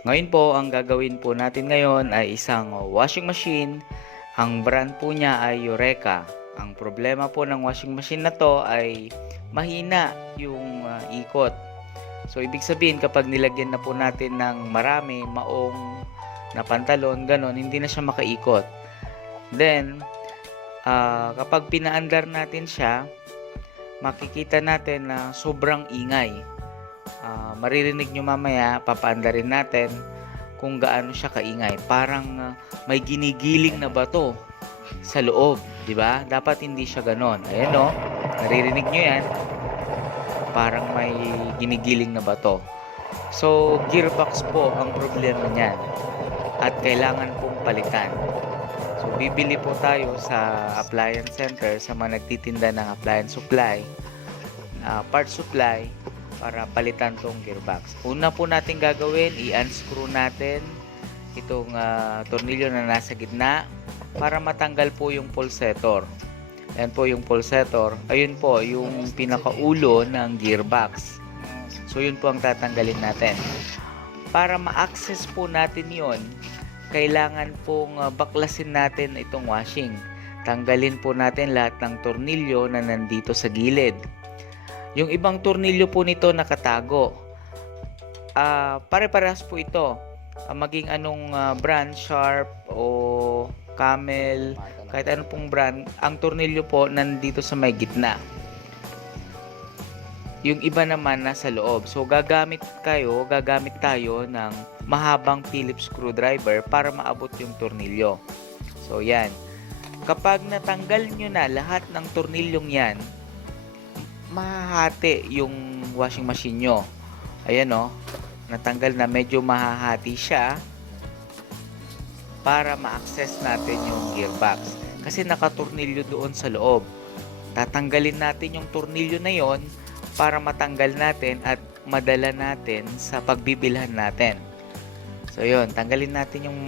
Ngayon po, ang gagawin po natin ngayon ay isang washing machine. Ang brand po niya ay Eureka. Ang problema po ng washing machine na to ay mahina yung ikot. So, ibig sabihin kapag nilagyan na po natin ng marami, maong na pantalon, ganon, hindi na siya makaikot. Then, kapag pinaandar natin siya, makikita natin na sobrang ingay. Maririnig nyo mamaya, papaandarin natin kung gaano siya kaingay. Parang may ginigiling na bato sa loob, di ba? Dapat hindi siya ganon. Ayan o, naririnig nyo yan. Parang may ginigiling na bato. So, gearbox po ang problema niyan. At kailangan pong palitan. So, bibili po tayo sa appliance center, sa mga nagtitinda ng appliance supply, part supply, para palitan tong gearbox. Una po natin gagawin, i-unscrew natin itong tornilyo na nasa gitna para matanggal po yung pulsator. Ayan po yung pulsator. Ayun po yung pinakaulo ng gearbox. So, yun po ang tatanggalin natin. Para ma-access po natin yon, kailangan pong baklasin natin itong washing. Tanggalin po natin lahat ng tornilyo na nandito sa gilid. Yung ibang tornilyo po nito nakatago. Pare-parehas po ito. Maging anong brand, Sharp o Camel, kahit anong pong brand, ang tornilyo po nandito sa may gitna. Yung iba naman nasa loob. So gagamit tayo ng mahabang Phillips screwdriver para maabot yung tornilyo. So yan. Kapag natanggal nyo na lahat ng tornilyong yan, mahahati yung washing machine nyo. Ayan o. Natanggal na, medyo mahahati siya para ma-access natin yung gearbox. Kasi nakatornilyo doon sa loob. Tatanggalin natin yung tornilyo na yon para matanggal natin at madala natin sa pagbibilhan natin. So yun, tanggalin natin yung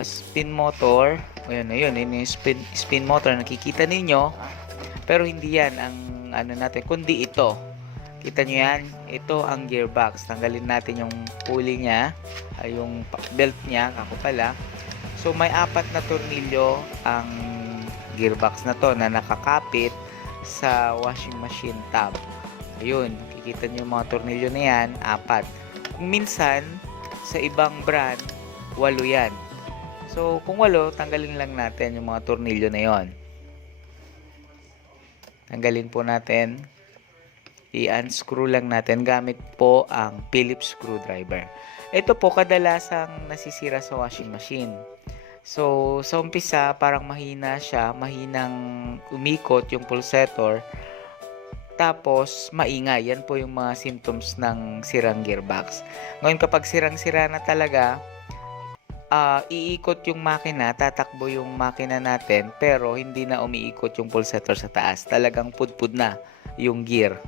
spin motor. Ayun, yun yung spin motor, nakikita ninyo. Pero hindi yan ang ano natin, kundi ito. Kita nyo yan? Ito ang gearbox. Tanggalin natin yung pulley nya, yung belt nya, ako pala. So may 4 na tornilyo ang gearbox na to na nakakapit sa washing machine tab. Ayun, kikita nyo yung mga tornilyo na yan, 4. Kung minsan, sa ibang brand, 8 yan. So, kung 8, tanggalin lang natin yung mga tornilyo na yon. Tanggalin po natin. I-unscrew lang natin gamit po ang Phillips screwdriver. Ito po kadalasang nasisira sa washing machine. So, sa umpisa, parang mahina siya, mahinang umikot yung pulsator. Tapos, maingay. Yan po yung mga symptoms ng sirang gearbox. Ngayon, kapag sirang-sira na talaga, iikot yung makina, tatakbo yung makina natin, pero hindi na umiikot yung pulsator sa taas. Talagang pudpud na yung gear.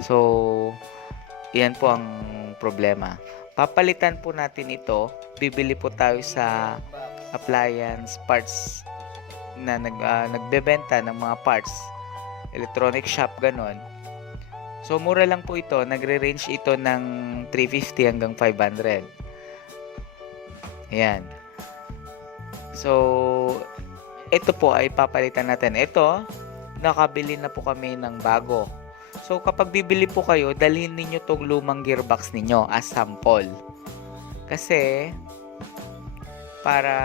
So, yan po ang problema. Papalitan po natin ito. Bibili po tayo sa appliance parts na nagbebenta ng mga parts, electronic shop, ganon. So, mura lang po ito. Nagre-range ito ng 350 hanggang 500. Ayan. So, ito po ay papalitan natin. Ito, nakabili na po kami ng bago. So, kapag bibili po kayo, dalhin ninyo tong lumang gearbox ninyo as sample. Kasi, para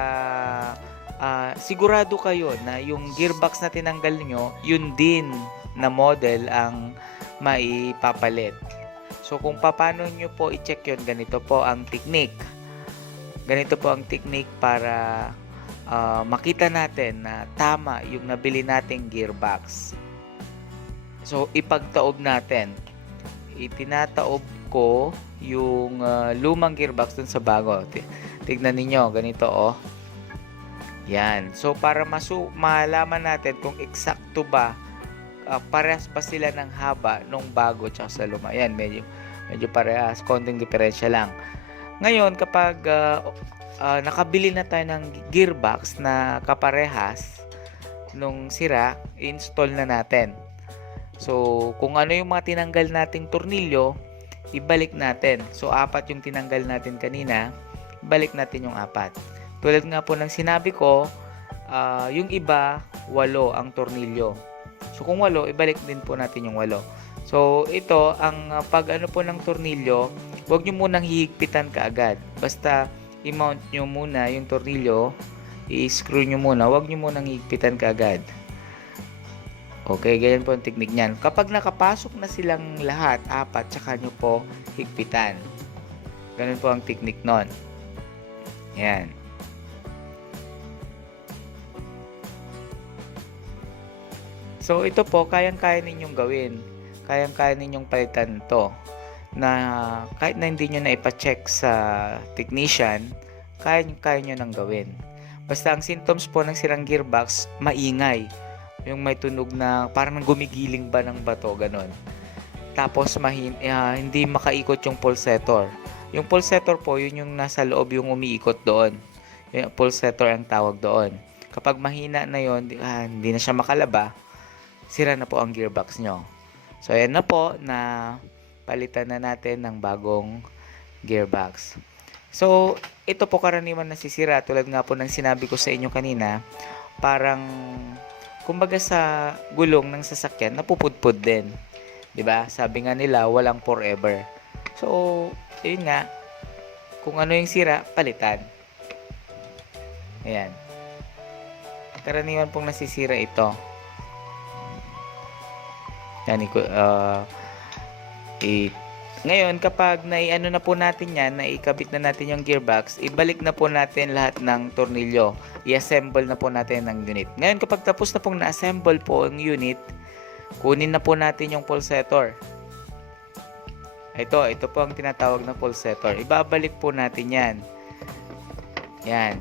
sigurado kayo na yung gearbox na tinanggal nyo, yun din na model ang maipapalit. So, kung paano nyo po i-check yun, ganito po ang technique. Ganito po ang technique para makita natin na tama yung nabili nating gearbox. So, ipagtaob natin. Itinataob ko yung lumang gearbox dun sa bago. Tignan ninyo, ganito oh. Yan. So, para malaman natin kung eksakto ba, parehas ba sila ng haba nung bago tsaka sa luma. Yan, medyo parehas. Konting diferensya lang. Ngayon, kapag nakabili na tayo ng gearbox na kaparehas nung sira, install na natin. So, kung ano yung mga tinanggal nating tornilyo, ibalik natin. So, 4 yung tinanggal natin kanina, ibalik natin yung 4. Tulad nga po ng sinabi ko, yung iba, 8 ang tornilyo. So, kung 8, ibalik din po natin yung 8. So, ito, ang pag ano po ng tornilyo, huwag nyo munang hihigpitan kaagad. Basta, i-mount nyo muna yung tornilyo, i-screw nyo muna, huwag nyo munang hihigpitan kaagad. Okay, ganyan po ang technique niyan. Kapag nakapasok na silang lahat, 4, tsaka nyo po higpitan. Ganun po ang technique nun. Yan. So, ito po, kayang-kaya ninyong gawin. Kayang-kaya ninyong palitan to. Na kahit na hindi nyo na ipacheck sa technician, kaya nyo nang gawin. Basta ang symptoms po ng sirang gearbox, maingay. Yung may tunog na parang gumigiling ba ng bato, ganun. Tapos hindi makaikot yung pulsator. Yung pulsator po, yun yung nasa loob yung umiikot doon. Yung pulsator ang tawag doon. Kapag mahina na yun, hindi na siya makalaba, sira na po ang gearbox nyo. So, ayan na po na palitan na natin ng bagong gearbox. So, ito po karaniwan nasisira. Tulad nga po ng sinabi ko sa inyo kanina, parang kumbaga sa gulong ng sasakyan, napupudpud din. 'Di ba? Sabi nga nila, walang forever. So, yun nga. Kung ano yung sira, palitan. Ayan. Karaniwan pong nasisira ito. Yan, ngayon, kapag naiano na po natin yan, naikabit na natin yung gearbox, ibalik na po natin lahat ng tornilyo. I-assemble na po natin ng unit. Ngayon, kapag tapos na pong na-assemble po ang unit, kunin na po natin yung pulsator. Ito po ang tinatawag na pulsator. Ibabalik po natin yan. Yan.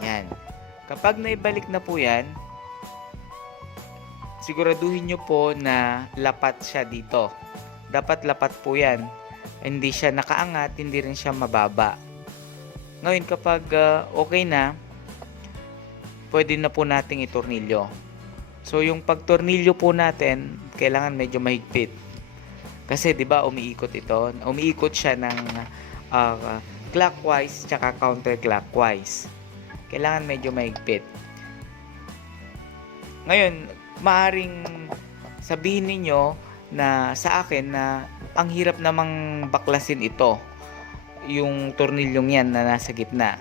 Yan. Kapag naibalik na po yan, siguraduhin nyo po na lapat siya dito. Dapat lapat po yan. Hindi siya nakaangat, hindi rin siya mababa. Ngayon, kapag okay na, pwede na po nating itornilyo. So, yung pagtornilyo po natin, kailangan medyo mahigpit. Kasi, di ba, umiikot ito. Umiikot siya ng clockwise tsaka counterclockwise. Kailangan medyo mahigpit. Ngayon, maaring sabihin ninyo na sa akin na ang hirap namang baklasin ito, yung tornilyong yan na nasa gitna.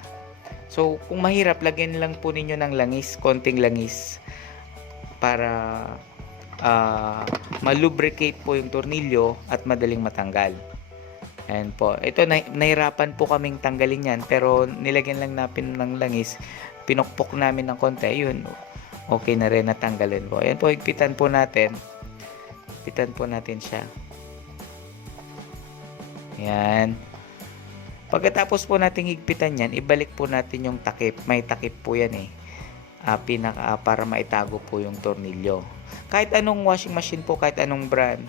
So, kung mahirap, lagyan lang po ninyo ng langis, konting langis, para malubricate po yung tornilyo at madaling matanggal. Ayan po. Ito, nahirapan po kaming tanggalin yan, pero nilagyan lang natin ng langis, pinukpok namin ng konti, yun, okay na rin, natanggalin po. Ayan po, higpitan po natin. Higpitan po natin siya. Ayan. Pagkatapos po nating higpitan yan, ibalik po natin yung takip. May takip po yan eh. Para maitago po yung tornilyo. Kahit anong washing machine po, kahit anong brand,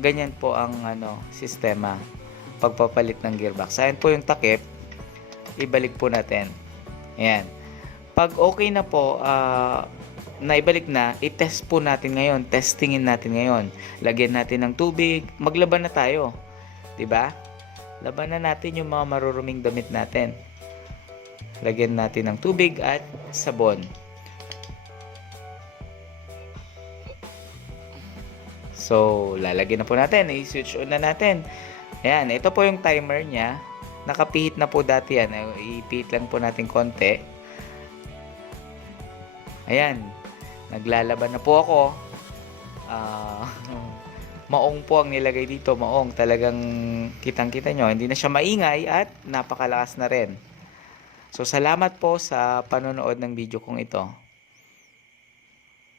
ganyan po ang sistema. Pagpapalit ng gearbox. Ayan po yung takip. Ibalik po natin. Ayan. Pag okay na po, naibalik na, i-test po natin ngayon. Testingin natin ngayon. Lagyan natin ng tubig. Maglaban na tayo. 'Di ba? Laban na natin yung mga maruruming damit natin. Lagyan natin ng tubig at sabon. So, lalagyan na po natin. I-switch on na natin. Ayan, ito po yung timer niya. Nakapihit na po dati yan. Ipihit lang po natin konti. Ayan, naglalaban na po ako. Maong po ang nilagay dito. Maong, talagang kitang-kita nyo. Hindi na siya maingay at napakalakas na rin. So, salamat po sa panonood ng video kong ito.